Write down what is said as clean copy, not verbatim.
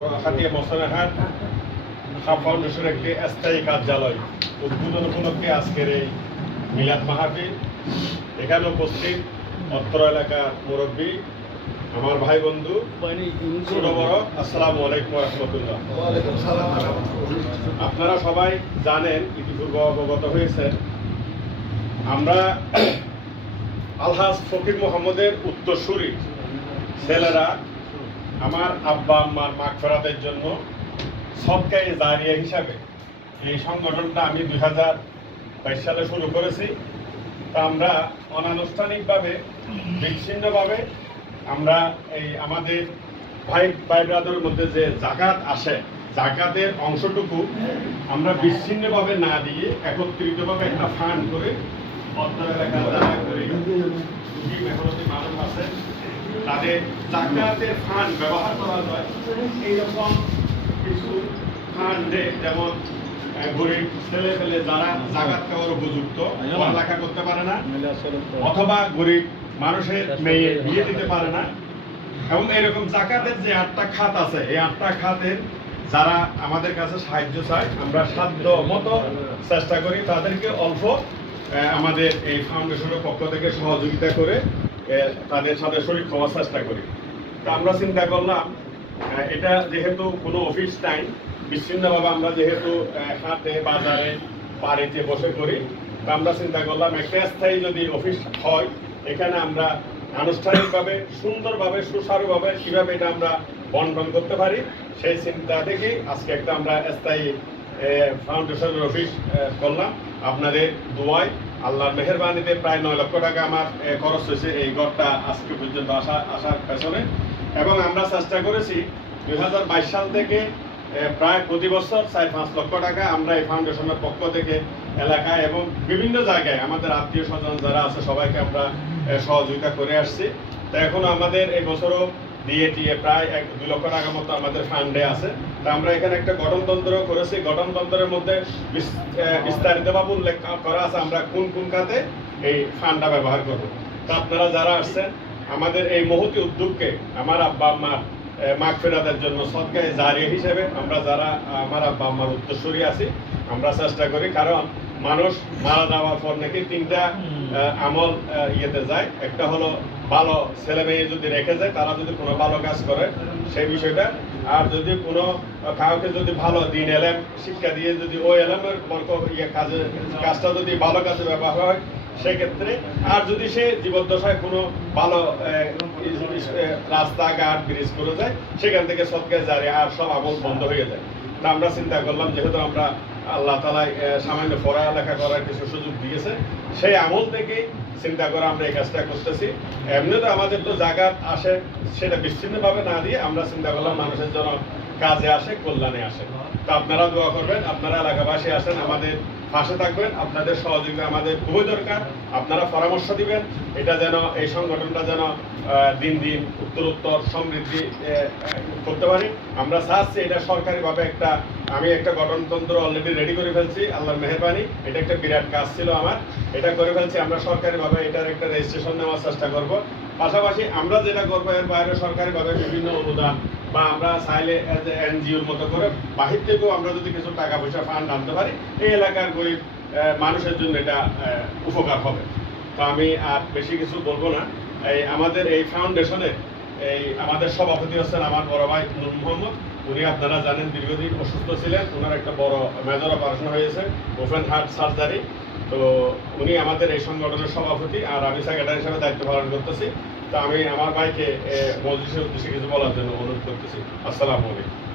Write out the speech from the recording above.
হাতিয়া মসনাহাট খাপ ফাউন্ডেশনের একটি স্থায়ী কার্যালয় উদ্বোধন উপলক্ষে আজকের এই মিলাদ মাহফিল। এখানে উপস্থিত অত্র এলাকার মুরব্বী, আমার ভাই বন্ধু, ছোট বড়, আসসালামু আলাইকুম রহমতুল্লাহ। আপনারা সবাই জানেন, ইতিপূর্বে অবগত হয়েছেন, আমরা আলহাজ ফকির মোহাম্মদের উত্তরসূরি ছেলেরা আমার আব্বা আম্মার মাগফিরাতের জন্য সদকায়ে জারিয়া হিসাবে এই সংগঠনটা আমি 2022 সালে শুরু করেছি। তা আমরা অনানুষ্ঠানিকভাবে বিচ্ছিন্নভাবে আমরা এই আমাদের ভাই ব্রাদারের মধ্যে যে জাকাত আসে, জাকাতের অংশটুকু আমরা বিচ্ছিন্নভাবে না দিয়ে একত্রিতভাবে একটা ফান্ড করে অত্র এলাকার যারা মেহনতি মানুষ আছে তাদের জাকাতের ফান্ড ব্যবহার করা যায় এইরকম কিছু ফান্ডে, যেমন গরিব ছেলে পেলে যারা জাকাত খাওয়ার উপযুক্ত, পড়ালেখা করতে পারে না, অথবা গরিব মানুষের মেয়ে বিয়ে দিতে পারে না, এবং এরকম জাকাতের যে 8টা খাত আছে, এই 8টা খাতের যারা আমাদের কাছে সাহায্য চায়, আমরা সাধ্য মতো চেষ্টা করি তাদেরকে অল্প আমাদের এই ফাউন্ডেশনের পক্ষ থেকে সহযোগিতা করে তাদের সাথে শরীর হওয়ার চেষ্টা করি। তা আমরা চিন্তা করলাম, এটা যেহেতু কোনো অফিস টাইম, বিচ্ছিন্নভাবে আমরা যেহেতু হাটে বাজারে বাড়িতে বসে করি, তা আমরা চিন্তা করলাম একটা স্থায়ী যদি অফিস হয়, এখানে আমরা আনুষ্ঠানিকভাবে সুন্দরভাবে সুচারুভাবে কীভাবে এটা আমরা বন্টন করতে পারি, সেই চিন্তা থেকেই আজকে একটা আমরা স্থায়ী ফাউন্ডেশনের অফিস করলাম। আপনাদের দোয়ায়, আল্লাহর মেহেরবানিতে প্রায় 9 লক্ষ টাকা আমার খরচ হয়েছে এই ঘরটা আজকে পর্যন্ত আসার পেছনে। এবং আমরা চেষ্টা করেছি 2022 সাল থেকে প্রায় প্রতি বছর 4-5 লক্ষ টাকা আমরা এই ফাউন্ডেশনের পক্ষ থেকে এলাকায় এবং বিভিন্ন জায়গায় আমাদের আত্মীয় স্বজন যারা আছে সবাইকে আমরা সহযোগিতা করে আসছি। তো এখনো আমাদের এই বছরও দিয়ে প্রায় 2 লক্ষ টাকার মতো আমাদের ফান্ডে আছে। তা আমরা এখানে একটা গঠনতন্ত্র করেছি, গঠনতন্ত্রের মধ্যে বিস্তারিতভাবে উল্লেখ করা আছে আমরা কোন কোন খাতে এই ফান্ডটা ব্যবহার করব। তা আপনারা যারা আসছেন আমাদের এই মহতি উদ্যোগকে আমার আব্বা আম্মার মাগফিরাতের জন্য সদকায়ে জারিয়া হিসেবে আমরা যারা আমার আব্বা আম্মার উত্তরসূরি আছি, আমরা চেষ্টা করি, কারণ মানুষ মারা যাওয়ার পর নাকি 3টা আমল ইয়েতে যায়। একটা হলো ভালো ছেলে মেয়ে যদি রেখে যায়, তারা যদি কোনো ভালো কাজ করে সেই বিষয়টা, আর যদি কোনো কাউকে যদি ভালো দিন এলেম শিক্ষা দিয়ে যদি ওই এলেমের কাজটা যদি ভালো কাজে ব্যবহার হয় সেক্ষেত্রে, আর যদি সে জীবদ্দশায় কোনো ভালো রাস্তাঘাট ব্রিজ করে যায়, সেখান থেকে সদকায়ে জারিয়া আর সব আমল বন্ধ হয়ে যায়। তা আমরা চিন্তা করলাম, যেহেতু আমরা আল্লাহ তাআলা সামান্য পড়ালেখা করার কিছু সুযোগ দিয়েছে, সেই আমল থেকেই চিন্তা করে আমরা এই কাজটা করতেছি। এমনিতে আমাদের তো জাকাত আসে, সেটা বিচ্ছিন্নভাবে না দিয়ে আমরা চিন্তা করলাম মানুষের জন্য কাজে আসে, কল্যাণে আসে। তো আপনারা দোয়া করবেন, আপনারা এলাকাবাসী আসেন, আমাদের পাশে থাকবেন, আপনাদের সহযোগিতা আমাদের খুবই দরকার। আপনারা পরামর্শ দিবেন, এটা যেন এই সংগঠনটা যেন দিন দিন উত্তরোত্তর সমৃদ্ধি করতে পারি। আমরা চাচ্ছি এটা সরকারিভাবে আমি একটা গঠনতন্ত্র অলরেডি রেডি করে ফেলছি, আল্লাহর মেহেরবানি। এটা একটা বিরাট কাজ ছিল আমার, এটা করে ফেলছি। আমরা সরকারিভাবে এটার একটা রেজিস্ট্রেশন নেওয়ার চেষ্টা করব। পাশাপাশি আমরা যেটা করবো, এর বাইরে সরকারিভাবে বিভিন্ন অনুদান বা আমরা চাইলে এনজিওর মতো করে বাহির থেকেও আমরা যদি কিছু টাকা পয়সা ফান্ড আনতে পারি, এই এলাকার গরিব মানুষের জন্য এটা উপকার হবে। তো আমি আর বেশি কিছু বলবো না। আমাদের এই ফাউন্ডেশনের আমাদের সভাপতি হচ্ছেন আমার বড় ভাই নূর মোহাম্মদ। উনি আপনারা জানেন দীর্ঘদিন অসুস্থ ছিলেন, ওনার একটা বড় মেজর অপারেশন হয়েছে, ওপেন হার্ট সার্জারি। তো উনি আমাদের এই সংগঠনের সভাপতি, আর আমি সেক্রেটারি হিসেবে দায়িত্ব পালন করতেছি। তো আমি আমার ভাইকে মজলিসের উদ্দেশ্যে কিছু বলার জন্য অনুরোধ করতেছি। আসসালামু আলাইকুম।